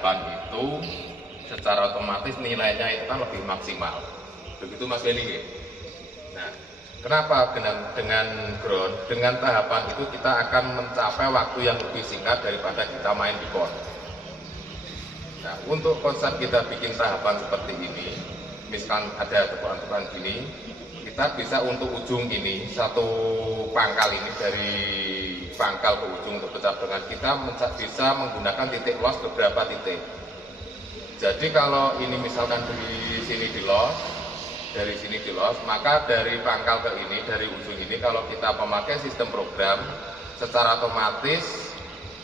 tahapan itu secara otomatis nilainya itu kan lebih maksimal. Begitu Mas Beni. Nah, kenapa dengan ground, dengan tahapan itu kita akan mencapai waktu yang lebih singkat daripada kita main di pon. Nah, untuk konsep kita bikin tahapan seperti ini, misalkan ada tepuan-tepuan gini, kita bisa untuk ujung ini, satu pangkal ini dari pangkal ke ujung untuk pecah dengan kita bisa menggunakan titik loss beberapa titik. Jadi kalau ini misalkan dari sini di loss, dari sini di loss, maka dari pangkal ke ini, dari ujung ini, kalau kita memakai sistem program, secara otomatis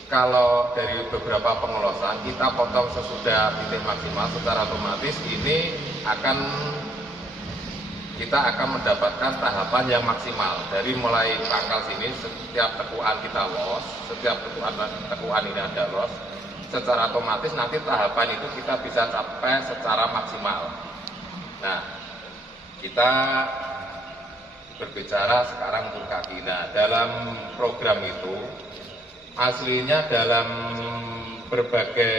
kalau dari beberapa pengelosan kita potong sesudah titik maksimal, secara otomatis ini kita akan mendapatkan tahapan yang maksimal. Dari mulai pangkal sini, setiap tekuan kita loss, setiap tekuan ini ada loss, secara otomatis nanti tahapan itu kita bisa capai secara maksimal. Nah, kita berbicara sekarang untuk kaki. Nah, dalam program itu aslinya dalam berbagai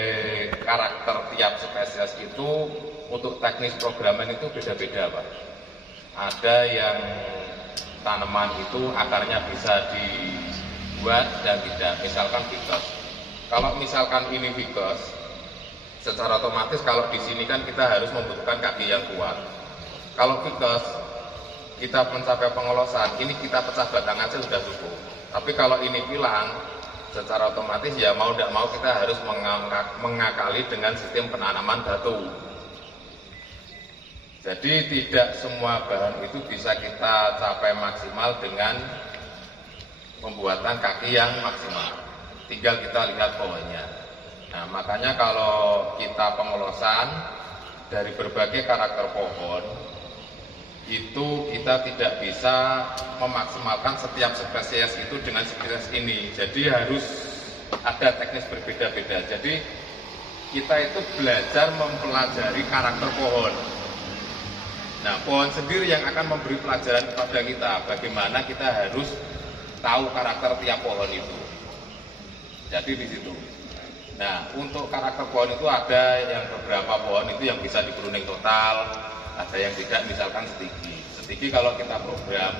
karakter tiap spesies itu untuk teknis programan itu beda-beda, Pak. Ada yang tanaman itu akarnya bisa dibuat dan tidak, misalkan ficus. Kalau misalkan ini ficus, secara otomatis kalau di sini kan kita harus membutuhkan kaki yang kuat. Kalau ficus, kita mencapai pengelosan, ini kita pecah batang aja sudah cukup. Tapi kalau ini pilang, secara otomatis ya mau tidak mau kita harus mengakali dengan sistem penanaman batu. Jadi tidak semua bahan itu bisa kita capai maksimal dengan pembuatan kaki yang maksimal. Tinggal kita lihat pohonnya. Nah, makanya kalau kita pengelosan dari berbagai karakter pohon, itu kita tidak bisa memaksimalkan setiap spesies itu dengan spesies ini. Jadi harus ada teknis berbeda-beda. Jadi kita itu belajar mempelajari karakter pohon. Nah, pohon sendiri yang akan memberi pelajaran kepada kita bagaimana kita harus tahu karakter tiap pohon itu. Jadi di situ. Nah, untuk karakter pohon itu ada yang beberapa pohon itu yang bisa diberunding total, ada yang tidak, misalkan setigi. Setigi kalau kita program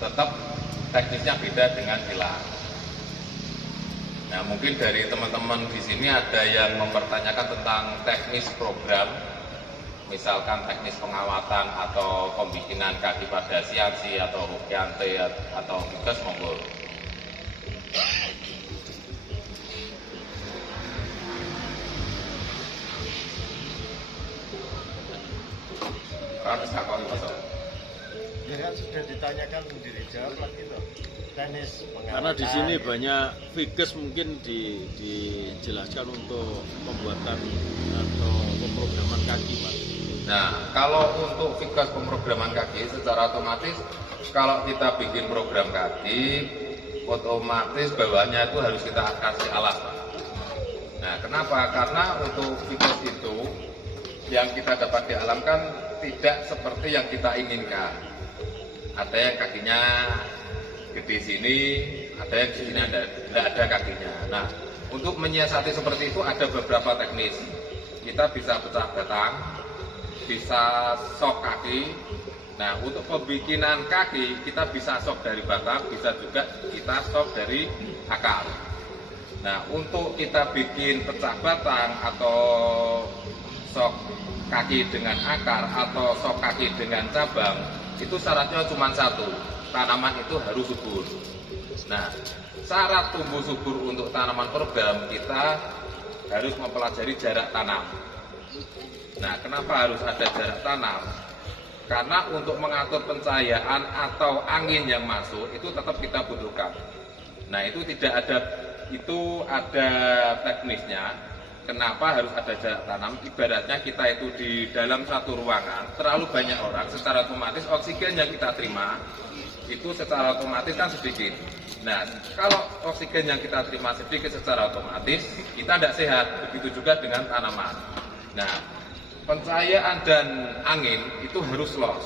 tetap teknisnya beda dengan pilang. Nah, mungkin dari teman-teman di sini ada yang mempertanyakan tentang teknis program, misalkan teknis pengawatan atau pembikinan kaki pada siansi atau hokiante atau ficus, monggo. Ya kan sudah ditanyakan sendiri, jawab lagi tuh. Teknis pengawatan. Karena di sini banyak ficus, mungkin dijelaskan untuk pembuatan atau pemrograman kaki, Pak. Nah, kalau untuk ficus pemrograman kaki, secara otomatis kalau kita bikin program kaki, otomatis bawahnya itu harus kita kasih alas, Pak. Nah, kenapa? Karena untuk ficus itu yang kita dapat di alam kan tidak seperti yang kita inginkan. Ada yang kakinya gede sini, ada yang di sini tidak ada kakinya. Nah, untuk menyiasati seperti itu ada beberapa teknis. Kita bisa pecah batang, bisa sok kaki. Nah, untuk pembikinan kaki kita bisa sok dari batang, bisa juga kita sok dari akar. Nah, untuk kita bikin pecah batang atau sok kaki dengan akar atau sok kaki dengan cabang, itu syaratnya cuma satu, tanaman itu harus subur. Nah, syarat tumbuh subur untuk tanaman program kita harus mempelajari jarak tanam. Nah, kenapa harus ada jarak tanam? Karena untuk mengatur pencahayaan atau angin yang masuk itu tetap kita butuhkan. Nah, itu ada teknisnya. Kenapa harus ada jarak tanam? Ibaratnya kita itu di dalam satu ruangan, terlalu banyak orang, secara otomatis oksigen yang kita terima itu secara otomatis kan sedikit. Nah, kalau oksigen yang kita terima sedikit secara otomatis, kita tidak sehat. Begitu juga dengan tanaman. Nah, pencahayaan dan angin itu harus loss.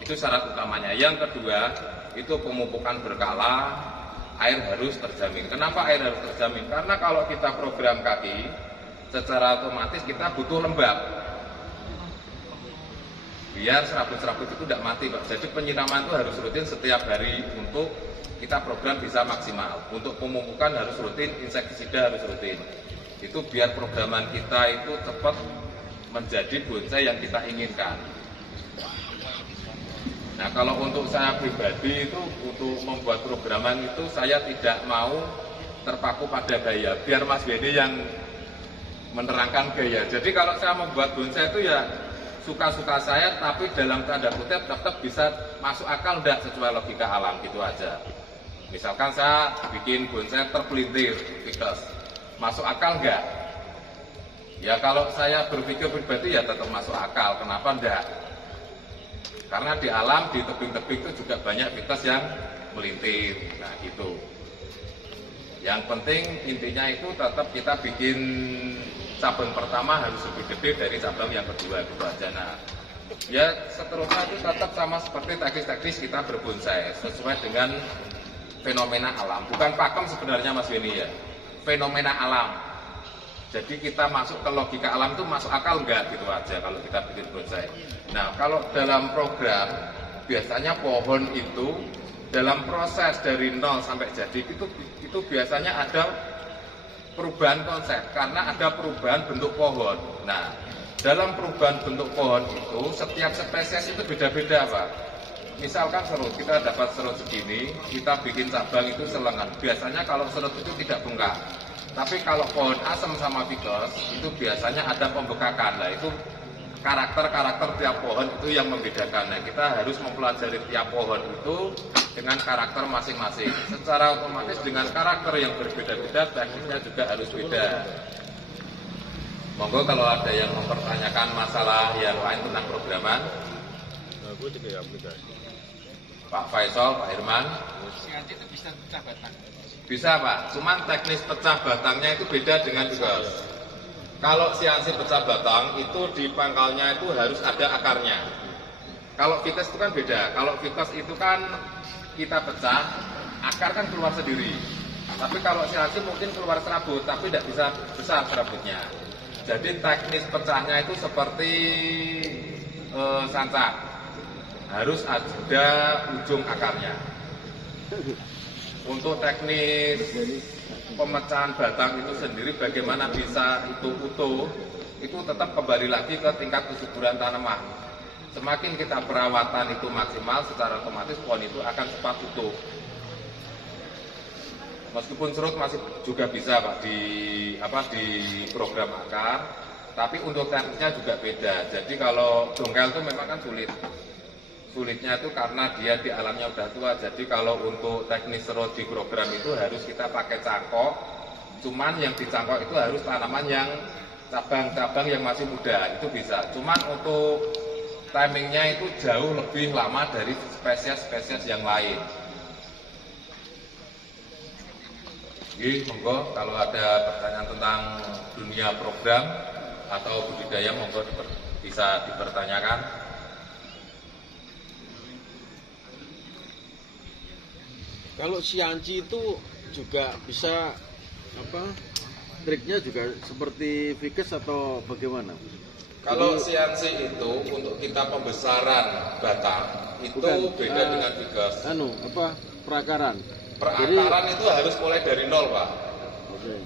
Itu syarat utamanya. Yang kedua, itu pemupukan berkala, air harus terjamin. Kenapa air harus terjamin? Karena kalau kita program kaki, secara otomatis kita butuh lembab biar serabut-serabut itu tidak mati Pak. Jadi penyiraman itu harus rutin setiap hari untuk kita program bisa maksimal. Untuk pemupukan harus rutin, insektisida harus rutin. Itu biar programan kita itu cepat menjadi bonsai yang kita inginkan. Nah kalau untuk saya pribadi itu untuk membuat programan itu saya tidak mau terpaku pada gaya. Biar Mas Benny yang menerangkan gaya. Jadi kalau saya membuat bonsai itu ya suka-suka saya, tapi dalam tanda kutip tetap bisa masuk akal enggak sesuai logika alam gitu aja. Misalkan saya bikin bonsai terpelintir, ficus, masuk akal enggak? Ya kalau saya berpikir pribadi ya tetap masuk akal. Kenapa enggak? Karena di alam, di tebing-tebing itu juga banyak ficus yang melintir. Nah gitu. Yang penting intinya itu tetap kita bikin cabang pertama harus lebih gede dari cabang yang kedua gitu aja. Nah, ya seterusnya itu tetap sama seperti teknis-teknis kita berbonsai sesuai dengan fenomena alam. Bukan pakem sebenarnya Mas Benny ya, fenomena alam. Jadi kita masuk ke logika alam itu masuk akal enggak gitu aja kalau kita bikin bonsai. Nah, kalau dalam program biasanya pohon itu dalam proses dari nol sampai jadi itu biasanya ada perubahan konsep karena ada perubahan bentuk pohon. Nah, dalam perubahan bentuk pohon itu setiap spesies itu beda-beda Pak. Misalkan serut, kita dapat serut segini, kita bikin cabang itu selengan. Biasanya kalau serut itu tidak bengkak. Tapi kalau pohon asem sama ficus itu biasanya ada pembekakan. Nah, itu karakter-karakter tiap pohon itu yang membedakan. Nah, kita harus mempelajari tiap pohon itu dengan karakter masing-masing. Secara otomatis dengan karakter yang berbeda-beda, tekniknya juga harus beda. Monggo kalau ada yang mempertanyakan masalah yang lain tentang programan. Pak Faisal, Pak Herman. Itu bisa pecah batang. Bisa Pak, cuman teknis pecah batangnya itu beda dengan ficus. Kalau siansi pecah batang itu di pangkalnya itu harus ada akarnya. Kalau ficus itu kan beda. Kalau ficus itu kan kita pecah, akar kan keluar sendiri. Tapi kalau siansi mungkin keluar serabut, tapi tidak bisa besar serabutnya. Jadi teknis pecahnya itu seperti sancak, harus ada ujung akarnya. Untuk teknis pemecahan batang itu sendiri bagaimana bisa itu utuh, itu tetap kembali lagi ke tingkat kesuburan tanaman. Semakin kita perawatan itu maksimal, secara otomatis pohon itu akan cepat utuh. Meskipun serut masih juga bisa Pak di program akar, tapi untuk teknisnya juga beda. Jadi kalau dongkel itu memang kan sulit. Sulitnya itu karena dia di alamnya udah tua. Jadi kalau untuk teknis serut di program itu harus kita pakai cangkok. Cuman yang dicangkok itu harus tanaman yang cabang-cabang yang masih muda, itu bisa. Cuman untuk timingnya itu jauh lebih lama dari spesies-spesies yang lain. Jadi monggo kalau ada pertanyaan tentang dunia program atau budidaya monggo bisa dipertanyakan. Kalau sianci itu juga bisa triknya juga seperti ficus atau bagaimana? Kalau siansi itu untuk kita pembesaran batang itu beda dengan ficus. Perakaran. Perakaran itu harus mulai dari nol Pak. Okay.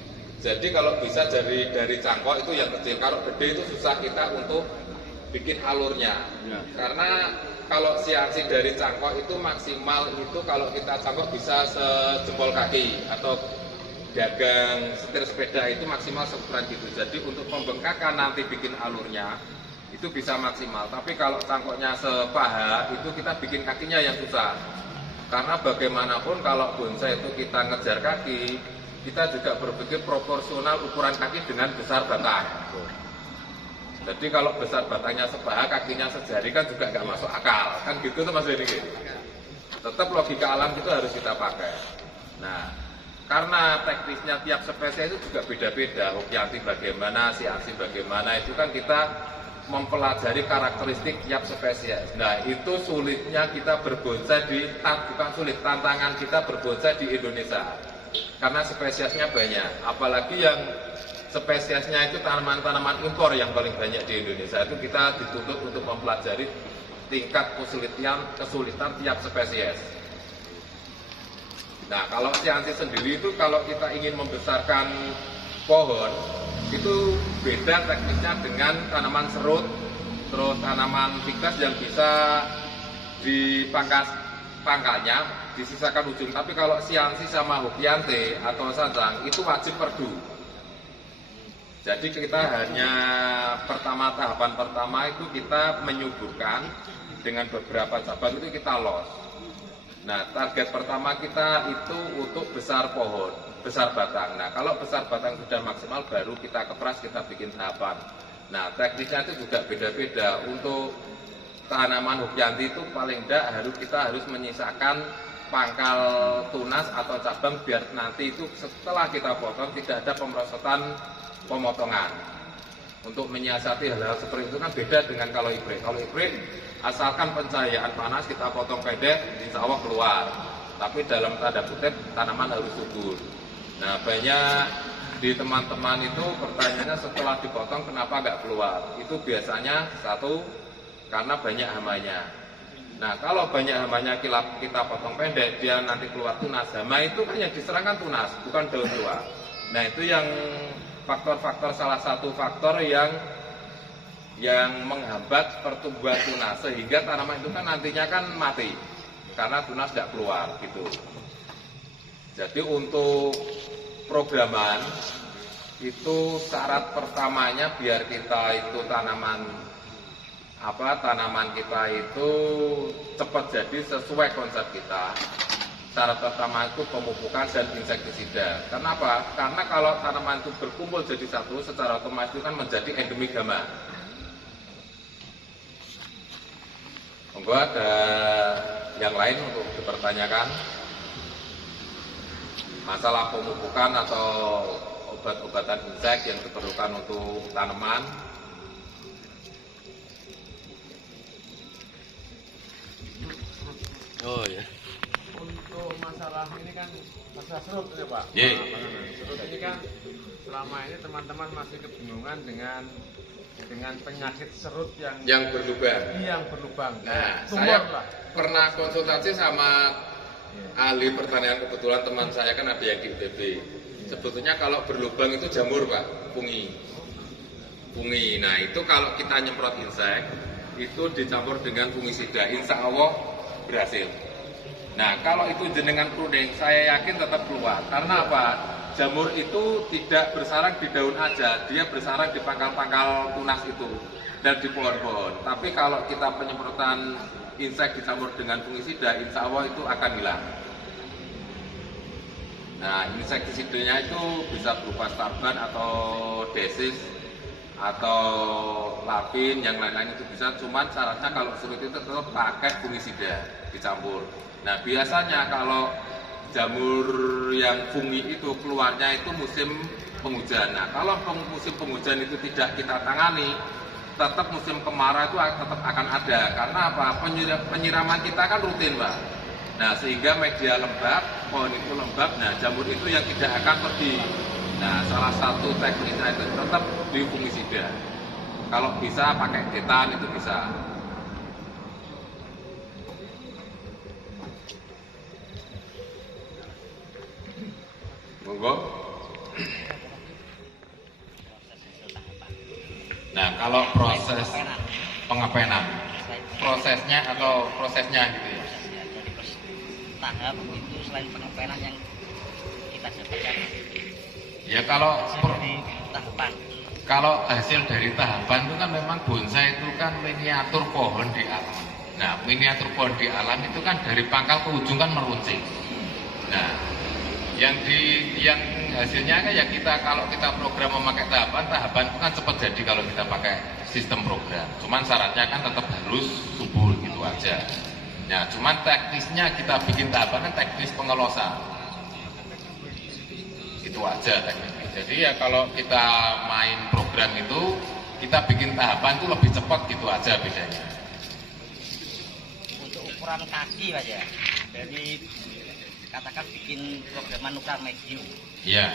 Jadi kalau bisa dari cangkok itu yang kecil. Kalau gede itu susah kita untuk bikin alurnya. Ya. Karena kalau siansi dari cangkok itu maksimal itu kalau kita cangkok bisa sejempol kaki atau gagang setir sepeda itu maksimal seukuran gitu. Jadi untuk pembengkakan nanti bikin alurnya itu bisa maksimal. Tapi kalau cangkoknya sepaha itu kita bikin kakinya yang susah. Karena bagaimanapun kalau bonsai itu kita ngejar kaki, kita juga berpikir proporsional ukuran kaki dengan besar batang. Jadi kalau besar batangnya sepaha, kakinya sejari kan juga nggak masuk akal. Kan gitu tuh Mas Benny. Tetap logika alam itu harus kita pakai. Nah, karena teknisnya tiap spesies itu juga beda-beda. Hokianti bagaimana, siansi bagaimana, itu kan kita mempelajari karakteristik tiap spesies. Nah, itu sulitnya kita berbonsai bukan sulit, tantangan kita berbonsai di Indonesia. Karena spesiesnya banyak. Apalagi yang spesiesnya itu tanaman-tanaman impor yang paling banyak di Indonesia. Itu kita dituntut untuk mempelajari tingkat kesulitan tiap spesies. Nah, kalau Sianti sendiri itu kalau kita ingin membesarkan pohon, itu beda teknisnya dengan tanaman serut, terus tanaman ficus yang bisa dipangkas pangkalnya, disisakan ujung. Tapi kalau Sianti sama Hokiante atau Sanjang itu wajib perdu. Jadi kita hanya tahapan pertama itu kita menyuburkan dengan beberapa cabang itu kita los. Nah, target pertama kita itu untuk besar pohon, besar batang. Nah, kalau besar batang sudah maksimal baru kita keperas, kita bikin tahapan. Nah, teknisnya itu juga beda-beda. Untuk tanaman Hokianti itu paling tidak kita harus menyisakan pangkal tunas atau cabang biar nanti itu setelah kita potong tidak ada pemerosotan pemotongan. Untuk menyiasati hal-hal seperti itu kan beda dengan kalau hibrid. Kalau hibrid asalkan pencahayaan panas kita potong pendek, insya Allah keluar. Tapi dalam tanda kutip tanaman harus subur. Nah, banyak di teman-teman itu pertanyaannya setelah dipotong kenapa nggak keluar? Itu biasanya satu karena banyak hamanya. Nah, kalau banyak hamanya kita potong pendek, dia nanti keluar tunas. Hama itu kan yang diserangkan tunas, bukan daun luar. Nah, itu yang faktor-faktor, salah satu faktor yang menghambat pertumbuhan tunas, sehingga tanaman itu kan nantinya kan mati karena tunas tidak keluar gitu. Jadi untuk programan itu syarat pertamanya biar kita itu tanaman kita itu cepat jadi sesuai konsep kita. Syarat pertama itu pemupukan dan insektisida. Kenapa? Karena kalau tanaman itu berkumpul jadi satu, secara otomatis itu kan menjadi endemik hama. Monggo ada yang lain untuk dipertanyakan? Masalah pemupukan atau obat-obatan insek yang diperlukan untuk tanaman. Oh ya. Untuk masalah ini kan masalah serut ya Pak. Yeah. Serut ini kan selama ini teman-teman masih kebingungan dengan penyakit serut yang berlubang. Nah, Tumor saya lah. pernah konsultasi sama ahli pertanian, kebetulan teman saya kan ada yang di ITB. Sebetulnya kalau berlubang itu jamur Pak, fungi. Nah, itu kalau kita nyemprot insek itu dicampur dengan fungisida, insya Allah berhasil. Nah, kalau itu jenengan pruning, saya yakin tetap keluar. Karena apa? Jamur itu tidak bersarang di daun aja, dia bersarang di pangkal-pangkal tunas itu dan di pohon-pohon. Tapi kalau kita penyemprotan insek dicampur dengan fungisida, insya Allah itu akan hilang. Nah, insektisidanya itu bisa berupa Starban atau Desis atau Lapin, yang lain-lain itu bisa. Cuman syaratnya kalau serut itu tetap pakai fungisida dicampur. Nah, biasanya kalau jamur yang fungi itu keluarnya itu musim penghujan. Nah, kalau musim penghujan itu tidak kita tangani, tetap musim kemarau itu tetap akan ada. Karena apa? Penyiraman kita kan rutin, Pak. Nah, sehingga media lembab, pohon itu lembab, nah jamur itu yang tidak akan pergi. Nah, salah satu teknisnya itu tetap di fungisida. Kalau bisa pakai detan itu bisa. Monggo. Nah, kalau proses pengapenan, prosesnya gitu ya. Jadi tahap itu selain pengapenan yang kita dapatkan. Ya kalau hasil dari tahapan itu kan memang bonsai itu kan miniatur pohon di alam. Nah, miniatur pohon di alam itu kan dari pangkal ke ujung kan meruncing. Nah, yang hasilnya kan ya kalau kita program memakai tahapan itu kan cepat jadi kalau kita pakai sistem program. Cuman syaratnya kan tetap harus subur gitu aja. Nah, cuman teknisnya kita bikin tahapan kan teknis pengelosan. Itu aja teknisnya. Jadi ya kalau kita main program itu kita bikin tahapan itu lebih cepat gitu aja bedanya. Untuk ukuran kaki aja. Jadi katakan bikin program nukar medium. Iya.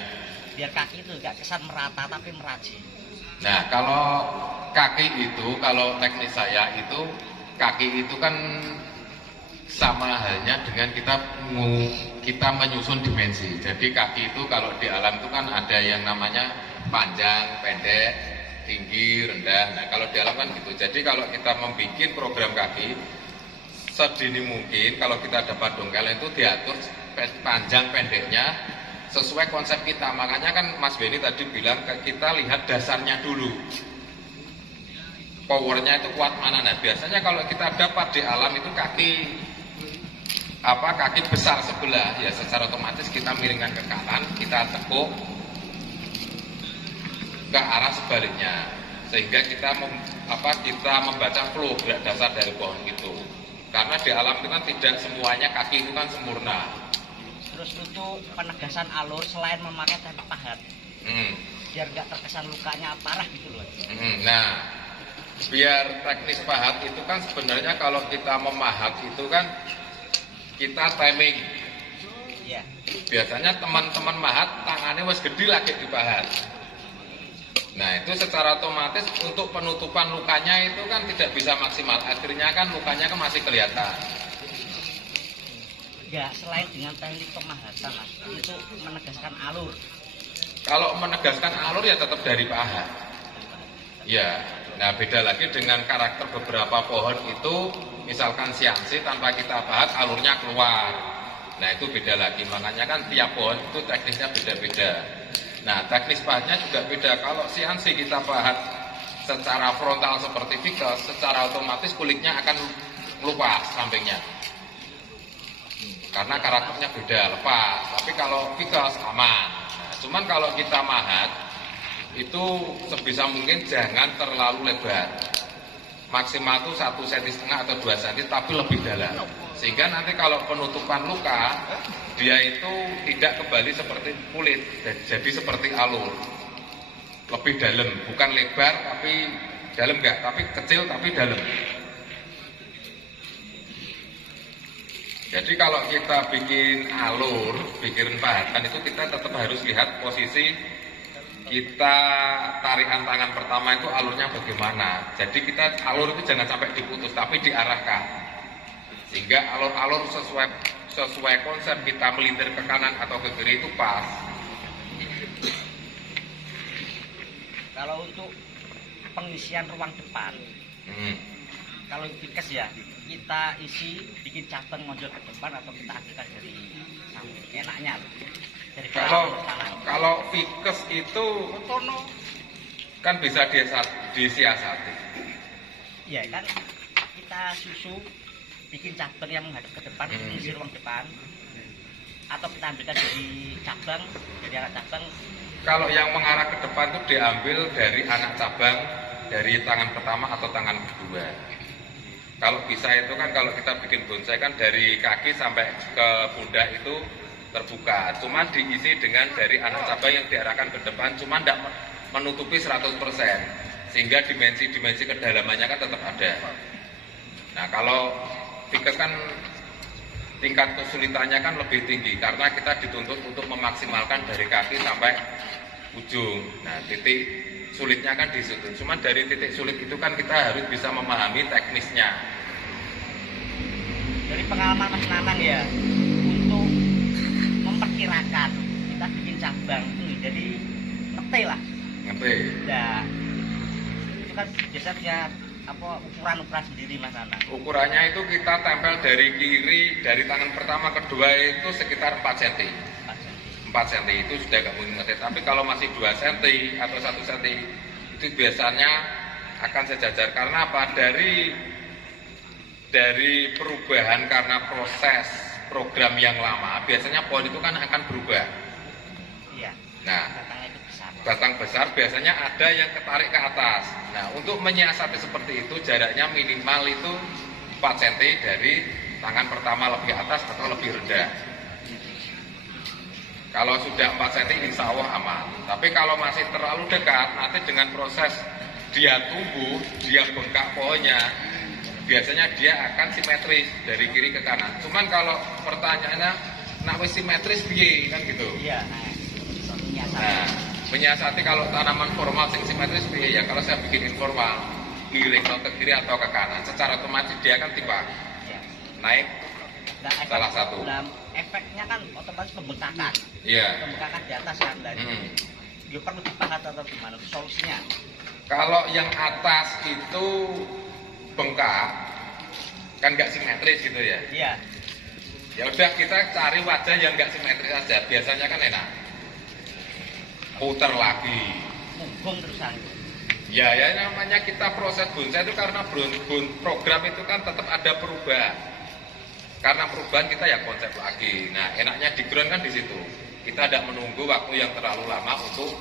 biar kaki itu nggak kesan merata tapi meraji. Nah, kalau kaki itu, kalau teknis saya itu, kaki itu kan sama halnya dengan kita menyusun dimensi. Jadi kaki itu kalau di alam itu kan ada yang namanya panjang, pendek, tinggi, rendah. Nah, kalau di alam kan gitu. Jadi kalau kita membuat program kaki sedini mungkin, kalau kita dapat dongkel itu diatur panjang pendeknya sesuai konsep kita. Makanya kan Mas Benny tadi bilang kita lihat dasarnya dulu. Powernya itu kuat mana. Nah, biasanya kalau kita dapat di alam itu kaki besar sebelah, ya secara otomatis kita miringkan ke kanan, kita tekuk ke arah sebaliknya, sehingga kita membaca flow gerak dasar dari pohon itu. Karena di alam itu kan tidak semuanya kaki itu kan sempurna. Terus untuk penegasan alur selain memakai teknik pahat, biar nggak terkesan lukanya parah gitu loh. Nah, biar teknis pahat itu kan sebenarnya kalau kita memahat itu kan kita timing. Iya. Biasanya teman-teman mahat tangannya wes gede lagi dipahat. Nah, itu secara otomatis untuk penutupan lukanya itu kan tidak bisa maksimal. Akhirnya kan lukanya kan masih kelihatan. Ya, selain dengan teknik pemahatan Mas, itu menegaskan alur. Kalau menegaskan alur ya tetap dari pahat. Ya, nah beda lagi dengan karakter beberapa pohon itu, misalkan siangsi tanpa kita pahat alurnya keluar. Nah, itu beda lagi. Makanya kan tiap pohon itu teknisnya beda-beda. Nah, teknis pahatnya juga beda. Kalau siangsi kita pahat secara frontal seperti ficus, secara otomatis kulitnya akan lepas sampingnya. Karena karakternya beda, lepas. Tapi kalau ficus aman. Nah, cuman kalau kita mahat itu sebisa mungkin jangan terlalu lebar. Maksimal itu 1,5 cm atau 2 cm, tapi lebih dalam. Sehingga nanti kalau penutupan luka, dia itu tidak kembali seperti kulit, jadi seperti alur. Lebih dalam, bukan lebar tapi dalam enggak, tapi kecil tapi dalam. Jadi kalau kita bikin alur, bikin pahatan itu kita tetap harus lihat posisi kita tarikan tangan pertama itu alurnya bagaimana. Jadi kita alur itu jangan sampai diputus tapi diarahkan, sehingga alur-alur sesuai konsep kita melintir ke kanan atau ke kiri itu pas. Kalau untuk pengisian ruang depan, kalau ficus ya kita isi bikin cabang monjol ke depan atau kita ambilkan dari samping, enaknya loh. Kalau ficus itu kan bisa disiasati. Iya kan, kita susu bikin cabang yang menghadap ke depan, mengisi ruang depan, atau kita ambilkan dari cabang, dari anak cabang. Kalau yang mengarah ke depan itu diambil dari anak cabang, dari tangan pertama atau tangan kedua. Kalau bisa itu kan kalau kita bikin bonsai kan dari kaki sampai ke pundak itu terbuka, cuman diisi dengan dari anak cabang yang diarahkan ke depan, cuman tidak menutupi 100%, sehingga dimensi-dimensi kedalamannya kan tetap ada. Nah, kalau ficus kan tingkat kesulitannya kan lebih tinggi karena kita dituntut untuk memaksimalkan dari kaki sampai ujung. Nah, titik sulitnya kan di situ. Cuman dari titik sulit itu kan kita harus bisa memahami teknisnya. Dari pengalaman Mas Nanang ya, untuk memperkirakan kita bikin cabang itu jadi ngerti lah. Ngerti. Nah, itu kan biasanya ukuran-ukuran sendiri Mas Nanang. Ukurannya itu kita tempel dari kiri, dari tangan pertama kedua itu sekitar 4 cm. 4 cm itu sudah agak mungkin ngerti. Tapi kalau masih 2 cm atau 1 cm itu biasanya akan sejajar. Karena apa? Dari perubahan karena proses program yang lama, biasanya pohon itu kan akan berubah. Iya. Nah, batangnya itu besar. batang besar biasanya ada yang ketarik ke atas. Nah, untuk menyiasati seperti itu jaraknya minimal itu 4 cm dari tangan pertama lebih atas atau lebih rendah. Kalau sudah 4 cm insya Allah aman. Tapi kalau masih terlalu dekat, nanti dengan proses dia tumbuh, dia bengkak pohonnya, biasanya dia akan simetris dari kiri ke kanan. Cuman kalau pertanyaannya, nak wis simetris piye kan gitu. Iya. Nah, Menyiasati kalau tanaman formal sing simetris piye ya, kalau saya bikin informal miring ke kiri atau ke kanan, secara otomatis dia kan tiba Ya. naik Nah, salah satu. Nah, efeknya kan otomatis pembengkakan. Iya. Pembengkakan di atas kan. Dan dia perlu dipangkat atau gimana solusinya? Kalau yang atas itu bengkak, kan nggak simetris gitu ya. Iya. Ya udah kita cari wajah yang nggak simetris aja. Biasanya kan enak. Putar lagi. Munggung terusan. Ya namanya kita proses bonsai itu karena program itu kan tetap ada perubahan. Karena perubahan kita ya konsep lagi. Nah enaknya di ground kan di situ. Kita tidak menunggu waktu yang terlalu lama untuk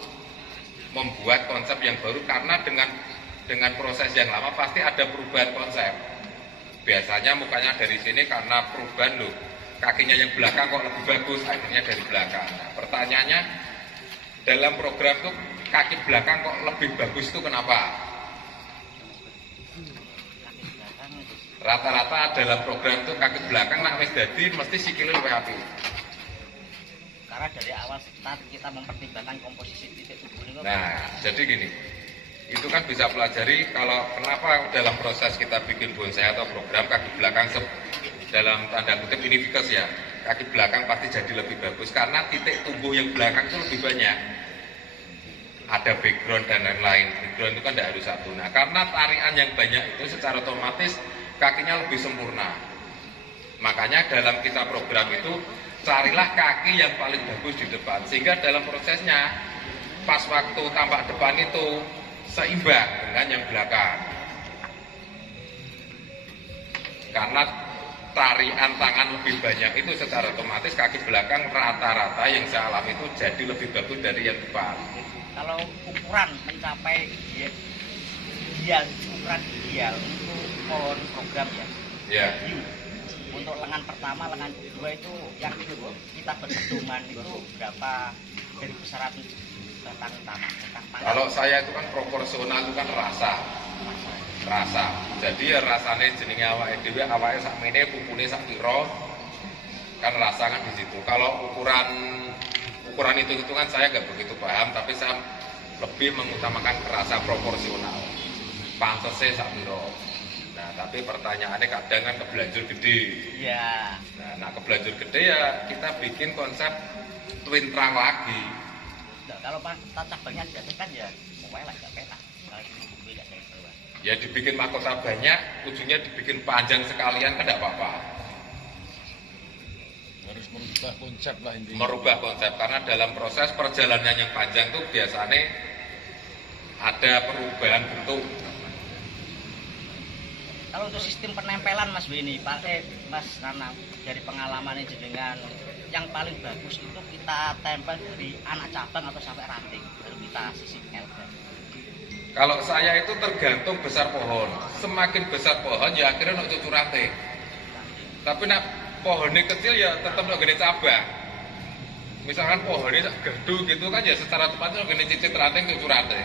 membuat konsep yang baru karena dengan proses yang lama pasti ada perubahan konsep. Biasanya mukanya dari sini karena perubahan loh. Kakinya yang belakang kok lebih bagus, akhirnya dari belakang. Nah, pertanyaannya dalam program itu kaki belakang kok lebih bagus itu kenapa? Rata-rata dalam program itu kaki belakang nak wis dadi mesti sikile luwih apik. Karena dari awal start kita mempertimbangkan komposisi titik tubuh ini. Nah, jadi gini. Itu kan bisa pelajari kalau kenapa dalam proses kita bikin bonsai atau program kaki belakang dalam tanda kutip ini fikus ya. Kaki belakang pasti jadi lebih bagus karena titik tumbuh yang belakang itu lebih banyak. Ada background dan lain-lain. Background itu kan tidak harus satu. Nah, karena tarian yang banyak itu secara otomatis kakinya lebih sempurna. Makanya dalam kita program itu carilah kaki yang paling bagus di depan sehingga dalam prosesnya pas waktu tampak depan itu seimbang dengan yang belakang. Karena tarian tangan lebih banyak itu secara otomatis kaki belakang rata-rata yang saya alami itu jadi lebih bagus dari yang depan. Kalau ukuran mencapai ukuran ideal untuk pohon program ya. Ya. Untuk lengan pertama, lengan kedua itu yang kita berpedoman itu berapa dari besaran batang utama? Kalau saya itu kan proporsional itu kan rasa. Jadi ya rasanya jenenge awake dhewe awake sakmene pupune sak pira kan rasa kan di situ. Kalau ukuran itu kan saya nggak begitu paham, tapi saya lebih mengutamakan rasa proporsional. Pantese sak pira. Nah, tapi pertanyaannya kadang kan kebelanjur gede. Iya. Nah, kebelanjur gede ya kita bikin konsep twin trunk lagi. Nah, kalau cabangnya dijatuhkan ya pokoknya lah nggak penak. Kalau beda dari bawah. Ya dibikin mahkota banyak, ujungnya dibikin panjang sekalian kan tidak apa-apa. Harus merubah konsep lah intinya. Merubah konsep karena dalam proses perjalanan yang panjang tuh biasanya ada perubahan bentuk. Kalau untuk sistem penempelan Mas Beni, Mas Nana dari pengalaman jenengan yang paling bagus itu kita tempel dari anak cabang atau sampai ranting baru kita sisipkan. Kalau saya itu tergantung besar pohon. Semakin besar pohon ya akhirnya untuk cucur ranting. Tapi nak pohonnya kecil ya tetap nak gede cabang. Misalkan pohonnya gerdu gitu kan ya secara tepat nak gede cicit ranting cucur ranting.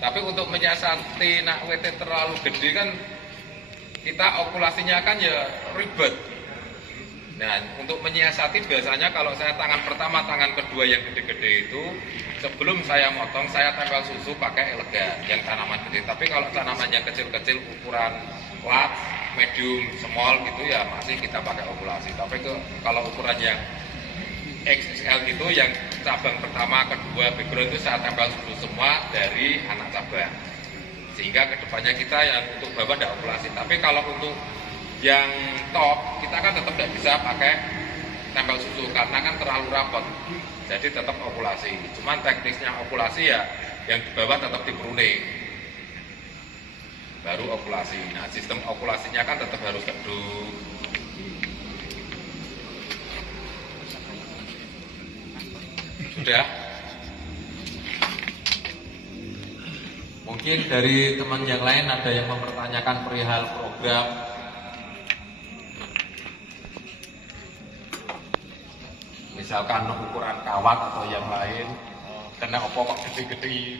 Tapi untuk menyiasati nak wete terlalu gede kan kita okulasinya kan ya ribet. Nah, untuk menyiasati biasanya kalau saya tangan pertama, tangan kedua yang gede-gede itu sebelum saya motong, saya tempel susu pakai elegan yang tanaman gede. Tapi kalau tanaman yang kecil-kecil ukuran large, medium, small gitu ya masih kita pakai okulasi. Tapi kalau ukuran yang XXL gitu yang cabang pertama, kedua, background itu saya tempel susu semua dari anak cabang. Sehingga kedepannya kita yang untuk bawah tidak okulasi. Tapi kalau untuk yang top kita kan tetap tidak bisa pakai tempel susu karena kan terlalu rapat. Jadi tetap okulasi. Cuman teknisnya okulasi ya yang di bawah tetap di pruning. Baru okulasi. Nah sistem okulasinya kan tetap harus teduh. Sudah. Mungkin dari teman yang lain ada yang mempertanyakan perihal program. Misalkan ukuran kawat atau yang lain, kena opo kok gede-gede.